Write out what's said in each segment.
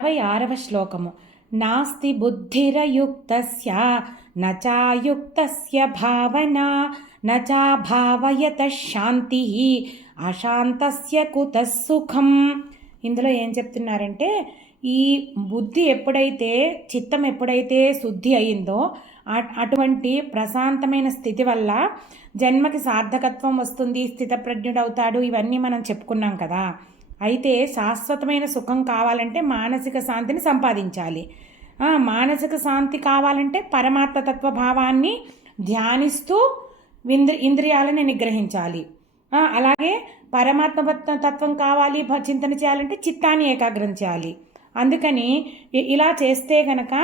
26వ శ్లోకము. నాస్తి బుద్ధిరయుక్తస్య నచాయుక్తస్య భావన నచాభావయతః శాంతిః అశాంతస్య కుతః సుఖం. ఇందులో ఏం చెప్తున్నారంటే, ఈ బుద్ధి ఎప్పుడైతే, చిత్తం ఎప్పుడైతే శుద్ధి అయిందో అటువంటి ప్రశాంతమైన స్థితి వల్ల జన్మకి సార్థకత్వం వస్తుంది, స్థితప్రజ్ఞుడవుతాడు. ఇవన్నీ మనం చెప్పుకున్నాం కదా. అయితే శాశ్వతమైన సుఖం కావాలంటే మానసిక శాంతిని సంపాదించాలి. మానసిక శాంతి కావాలంటే పరమాత్మతత్వ భావాన్ని ధ్యానిస్తూ ఇంద్రియాలని నిగ్రహించాలి. అలాగే పరమాత్మ తత్వం కావాలి, చింతన చేయాలంటే చిత్తాన్ని ఏకాగ్రం చేయాలి. అందుకని ఇలా చేస్తే గనక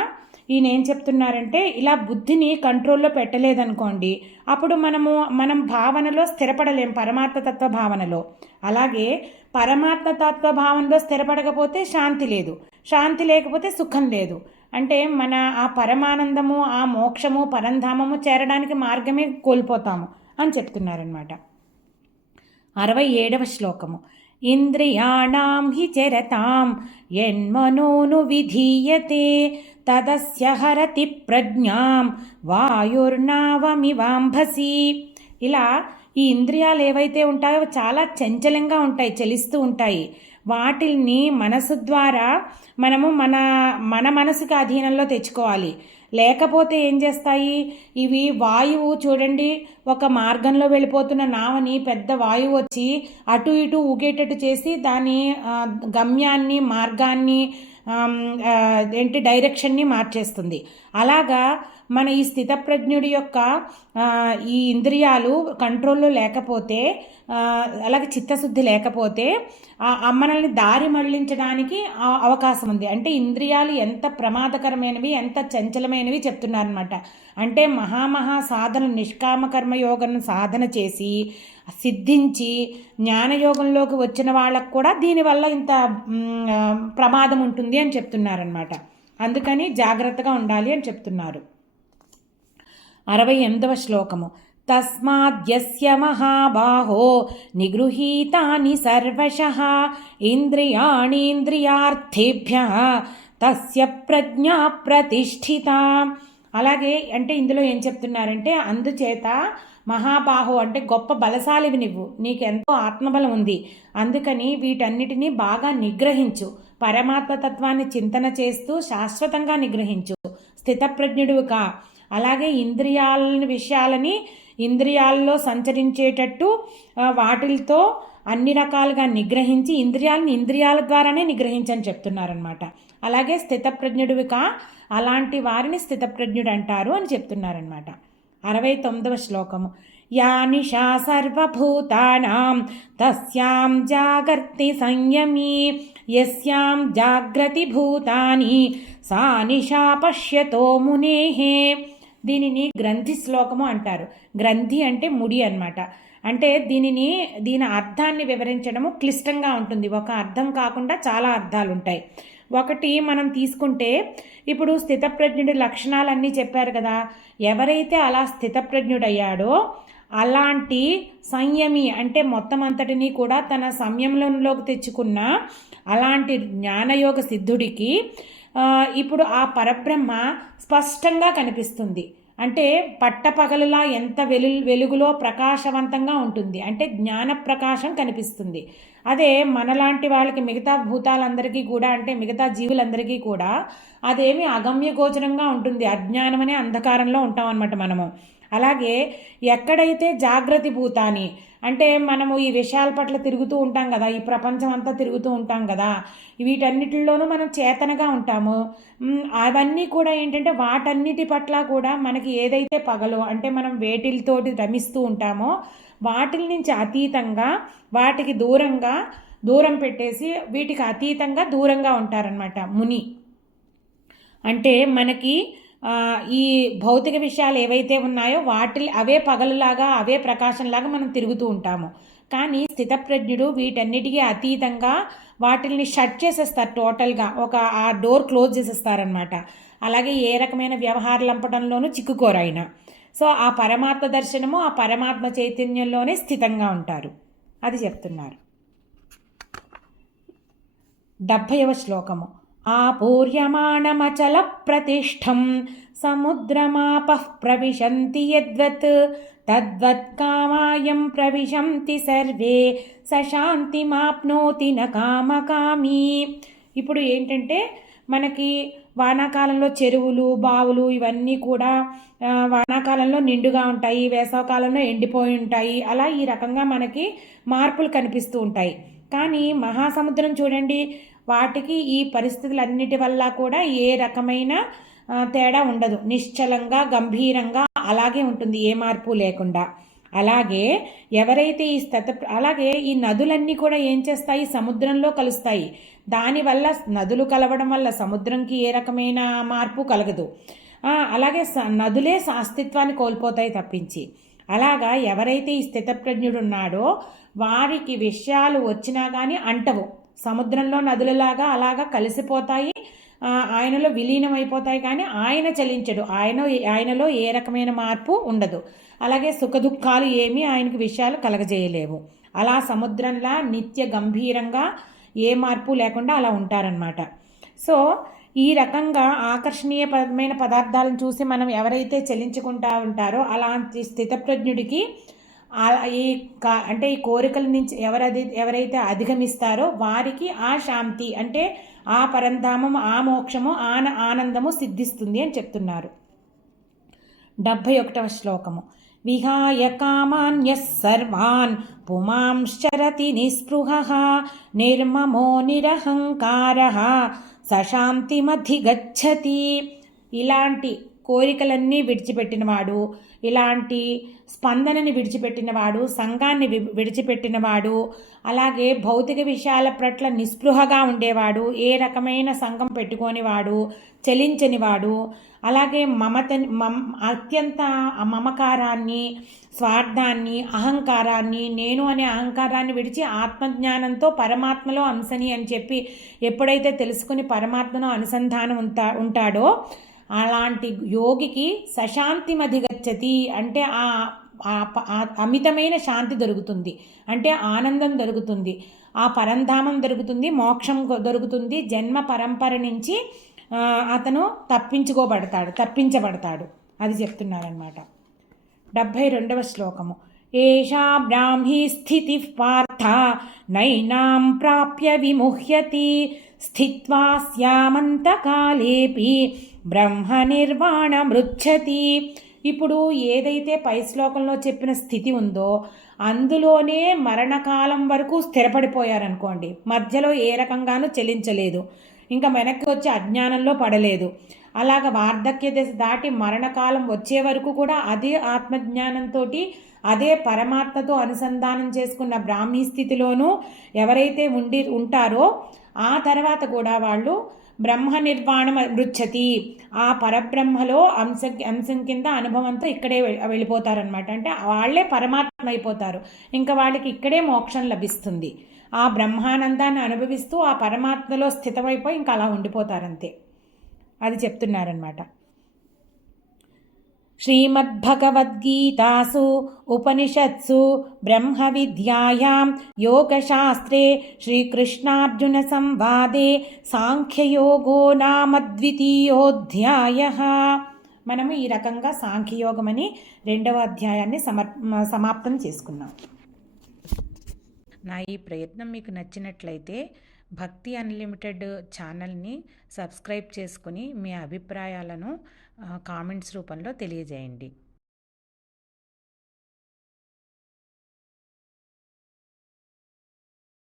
ఈయన ఏం చెప్తున్నారంటే, ఇలా బుద్ధిని కంట్రోల్లో పెట్టలేదనుకోండి, అప్పుడు మనం భావనలో స్థిరపడలేం, పరమాత్మతత్వ భావనలో. అలాగే పరమాత్మతత్వ భావనలో స్థిరపడకపోతే శాంతి లేదు, శాంతి లేకపోతే సుఖం లేదు. అంటే మన ఆ పరమానందము, ఆ మోక్షము, పరంధామము చేరడానికి మార్గమే కోల్పోతాము అని చెప్తున్నారనమాట. 67వ శ్లోకము. ఇంద్రియాణం హి చరతాం యన్మనోను విధీయతే తదస్య హరతి ప్రజ్ఞాం వాయుర్నావమివాంభసి. ఇలా ఈ ఇంద్రియాలు ఏవైతే ఉంటాయో చాలా చంచలంగా ఉంటాయి, చలిస్తూ ఉంటాయి. వాటిని మనసు ద్వారా మనము మన మనసుకి అధీనంలో తెచ్చుకోవాలి. లేకపోతే ఏం చేస్తాయి, ఇవి వాయువు చూడండి, ఒక మార్గంలో వెళ్ళిపోతున్న నావని పెద్ద వాయువు వచ్చి అటు ఇటు ఊగేటట్టు చేసి దాని గమ్యాన్ని, మార్గాన్ని, డైరెక్షన్ని మార్చేస్తుంది. అలాగా మన ఈ స్థితప్రజ్ఞుడి యొక్క ఈ ఇంద్రియాలు కంట్రోల్లో లేకపోతే, అలాగే చిత్తశుద్ధి లేకపోతే మనల్ని దారి మళ్లించడానికి అవకాశం ఉంది. అంటే ఇంద్రియాలు ఎంత ప్రమాదకరమైనవి, ఎంత చంచలమైనవి చెప్తున్నారనమాట. అంటే మహామహా సాధన, నిష్కామ కర్మయోగం సాధన చేసి సిద్ధించి జ్ఞానయోగంలోకి వచ్చిన వాళ్ళకు కూడా దీనివల్ల ఇంత ప్రమాదం ఉంటుంది అని చెప్తున్నారనమాట. అందుకని జాగ్రత్తగా ఉండాలి అని చెప్తున్నారు. 68వ శ్లోకము. తస్మాద్యస్య మహాబాహో నిగృహీతాని సర్వశః ఇంద్రియాణీంద్రియార్థేభ్యః తస్య ప్రజ్ఞా ప్రతిష్ఠిత. అలాగే అంటే ఇందులో ఏం చెప్తున్నారంటే, అందుచేత మహాబాహో అంటే గొప్ప బలశాలివి నువ్వు, నీకెంతో ఆత్మబలం ఉంది, అందుకని వీటన్నిటినీ బాగా నిగ్రహించు, పరమాత్మతత్వాన్ని చింతన చేస్తూ శాశ్వతంగా నిగ్రహించు, స్థితప్రజ్ఞుడుగా. అలాగే విషయాలని ఇంద్రియాల్లో సంచరించేటట్టు వాటితో అన్ని రకాలుగా నిగ్రహించి ఇంద్రియాలని ఇంద్రియాల ద్వారానే నిగ్రహించని చెప్తున్నారనమాట. అలాగే స్థితప్రజ్ఞుడివిగా అలాంటి వారిని స్థితప్రజ్ఞుడు అంటారు అని చెప్తున్నారనమాట. 69వ శ్లోకము. యా నిశా సర్వభూతానాం తస్యాం జాగర్తి సంయమీ యస్యాం జాగ్రతి భూతాని సా నిశా పశ్యతో మునేః. దీనిని గ్రంథి శ్లోకము అంటారు. గ్రంథి అంటే ముడి అన్నమాట. అంటే దీని అర్థాన్ని వివరించడము క్లిష్టంగా ఉంటుంది. ఒక అర్థం కాకుండా చాలా అర్థాలు ఉంటాయి. ఒకటి మనం తీసుకుంటే, ఇప్పుడు స్థితప్రజ్ఞుడి లక్షణాలన్నీ చెప్పారు కదా. ఎవరైతే అలా స్థితప్రజ్ఞుడయ్యాడో అలాంటి సంయమి అంటే మొత్తం అంతటినీ కూడా తన సంయమనంలోకి తెచ్చుకున్న అలాంటి జ్ఞానయోగ సిద్ధుడికి ఇప్పుడు ఆ పరబ్రహ్మ స్పష్టంగా కనిపిస్తుంది. అంటే పట్టపగలులా ఎంత వెలుగులో ప్రకాశవంతంగా ఉంటుంది. అంటే జ్ఞాన ప్రకాశం కనిపిస్తుంది. అదే మనలాంటి వాళ్ళకి, మిగతా భూతాలందరికీ కూడా, అంటే మిగతా జీవులందరికీ కూడా అదేమి అగమ్య గోచరంగా ఉంటుంది. అజ్ఞానమనే అంధకారంలో ఉంటాం అన్నమాట మనము. అలాగే ఎక్కడైతే జాగ్రత్త భూతాని అంటే మనము ఈ విషయాల పట్ల తిరుగుతూ ఉంటాం కదా, ఈ ప్రపంచం అంతా తిరుగుతూ ఉంటాం కదా, వీటన్నిటిలోనూ మనం చేతనగా ఉంటాము. అవన్నీ కూడా ఏంటంటే వాటన్నిటి పట్ల కూడా మనకి ఏదైతే పగలో అంటే మనం వేటితోటి రమిస్తూ ఉంటామో వాటి నుంచి అతీతంగా, వాటికి దూరం పెట్టేసి వీటికి అతీతంగా దూరంగా ఉంటారనమాట ముని. అంటే మనకి ఈ భౌతిక విషయాలు ఏవైతే ఉన్నాయో అవే పగలులాగా, అవే ప్రకాశంలాగా మనం తిరుగుతూ ఉంటాము. కానీ స్థితప్రజ్ఞుడు వీటన్నిటికీ అతీతంగా వాటిని షట్ చేసేస్తారు, టోటల్గా ఆ డోర్ క్లోజ్ చేసేస్తారనమాట. అలాగే ఏ రకమైన వ్యవహారాలంపడంలోనూ చిక్కుకోరు ఆయన. సో ఆ పరమాత్మ దర్శనము, ఆ పరమాత్మ చైతన్యంలోనే స్థితంగా ఉంటారు, అది చెప్తున్నారు. 70వ శ్లోకము. ఆపూర్యమాణమచలप्रతిష్ఠం సముద్రమాపః ప్రవిశంతి యద్వత్ తద్వత్ కామాయం ప్రవిశంతి సర్వే సశాంతిమాప్నోతి న కామకామి. ఇప్పుడు ఏంటంటే మనకి వానాకాలంలో చెరువులు బావులు ఇవన్నీ కూడా వానాకాలంలో నిండుగా ఉంటాయి, వేసవకాలంలో ఎండిపోయి ఉంటాయి. అలా ఈ రకంగా మనకి మార్పులు కనిపిస్తూ ఉంటాయి. కానీ మహాసముద్రం చూడండి, వాటికి ఈ పరిస్థితులన్నిటి వల్ల కూడా ఏ రకమైన తేడా ఉండదు. నిశ్చలంగా గంభీరంగా అలాగే ఉంటుంది, ఏ మార్పు లేకుండా. అలాగే ఎవరైతే అలాగే ఈ నదులన్నీ కూడా ఏం చేస్తాయి, సముద్రంలో కలుస్తాయి. దానివల్ల నదులు కలవడం వల్ల సముద్రంకి ఏ రకమైన మార్పు కలగదు. అలాగే నదులే అస్తిత్వాన్ని కోల్పోతాయి తప్పించి. అలాగా ఎవరైతే ఈ స్థితప్రజ్ఞుడు ఉన్నాడో వారికి విషయాలు వచ్చినా కానీ అంటవు. సముద్రంలో నదులలాగా అలాగా కలిసిపోతాయి, ఆయనలో విలీనమైపోతాయి. కానీ ఆయన చలించడు, ఆయనలో ఏ రకమైన మార్పు ఉండదు. అలాగే సుఖదుఖాలు ఏమీ ఆయనకు విషయాలు కలగజేయలేవు. అలా సముద్రంలా నిత్య గంభీరంగా ఏ మార్పు లేకుండా అలా ఉంటారనమాట. సో ఈ రకంగా ఆకర్షణీయమైన పదార్థాలను చూసి మనం ఎవరైతే చలించుకుంటా ఉంటారో అలాంటి స్థితప్రజ్ఞుడికి అంటే ఈ కోరికల నుంచి ఎవరైతే అధిగమిస్తారో వారికి ఆ శాంతి అంటే ఆ పరంధామము, ఆ మోక్షము, ఆనందము సిద్ధిస్తుంది అని చెప్తున్నారు. 71వ శ్లోకము. విహాయ కామాన్యః సర్వాన్ పుమాంశ్చరతి నిస్పృహః నిర్మమో నిరహంకారః సశాంతిమధిగచ్చతి. ఇలాంటి కోరికలన్నీ విడిచిపెట్టినవాడు, ఇలాంటి స్పందనని విడిచిపెట్టినవాడు, సంఘాన్ని విడిచిపెట్టినవాడు, అలాగే భౌతిక విషయాల పట్ల నిస్పృహగా ఉండేవాడు, ఏ రకమైన సంఘం పెట్టుకోనివాడు, చలించనివాడు, అలాగే అత్యంత మమకారాన్ని, స్వార్థాన్ని, అహంకారాన్ని, నేను అనే అహంకారాన్ని విడిచి ఆత్మజ్ఞానంతో పరమాత్మలో అంశని అని చెప్పి ఎప్పుడైతే తెలుసుకుని పరమాత్మలో అనుసంధానం ఉంటాడో అలాంటి యోగికి సశాంతిమధిగచ్చతి అంటే ఆ అమితమైన శాంతి దొరుకుతుంది, అంటే ఆనందం దొరుకుతుంది, ఆ పరంధామం దొరుకుతుంది, మోక్షం దొరుకుతుంది. జన్మ పరంపర నుంచి అతను తప్పించబడతాడు. అది చెప్తున్నారనమాట. 72వ శ్లోకము. ఏషా బ్రాహ్మీ స్థితి పార్థ నైనాం ప్రాప్య విముహ్యతి స్థిత్వా స్యామంతకాలేపి బ్రహ్మ నిర్వాణమృచ్చతి. ఇప్పుడు ఏదైతే పై శ్లోకంలో చెప్పిన స్థితి ఉందో అందులోనే మరణకాలం వరకు స్థిరపడిపోయారనుకోండి, మధ్యలో ఏ రకంగానూ చెలించలేదు, ఇంకా వెనక్కి వచ్చి అజ్ఞానంలో పడలేదు. అలాగ వార్ధక్య దశ దాటి మరణకాలం వచ్చే వరకు కూడా అదే ఆత్మజ్ఞానంతో అదే పరమాత్మతో అనుసంధానం చేసుకున్న బ్రాహ్మీ స్థితిలోనూ ఎవరైతే ఉంటారో ఆ తర్వాత కూడా వాళ్ళు బ్రహ్మ నిర్వాణం మృచ్చతి, ఆ పరబ్రహ్మలో అంశం కింద అనుభవంతో ఇక్కడే వెళ్ళిపోతారనమాట. అంటే వాళ్ళే పరమాత్మ అయిపోతారు, ఇంకా వాళ్ళకి ఇక్కడే మోక్షం లభిస్తుంది. ఆ బ్రహ్మానందాన్ని అనుభవిస్తూ ఆ పరమాత్మలో స్థితమైపోయి ఇంకా అలా ఉండిపోతారంతే. అది చెప్తున్నారనమాట. శ్రీమద్భగవద్గీతాసు ఉపనిషత్సు బ్రహ్మ విద్యాయాం యోగశాస్త్రే శ్రీకృష్ణార్జున సంవాదే సాంఖ్యయోగో నామ 2వ మనము ఈ రకంగా సాంఖ్యయోగం అని 2వ అధ్యాయాన్ని సమాప్తం చేసుకున్నాం. నా ఈ ప్రయత్నం మీకు నచ్చినట్లయితే భక్తి అన్లిమిటెడ్ ఛానల్ని సబ్స్క్రైబ్ చేసుకుని మీ అభిప్రాయాలను కామెంట్స్ రూపంలో తెలియజేయండి.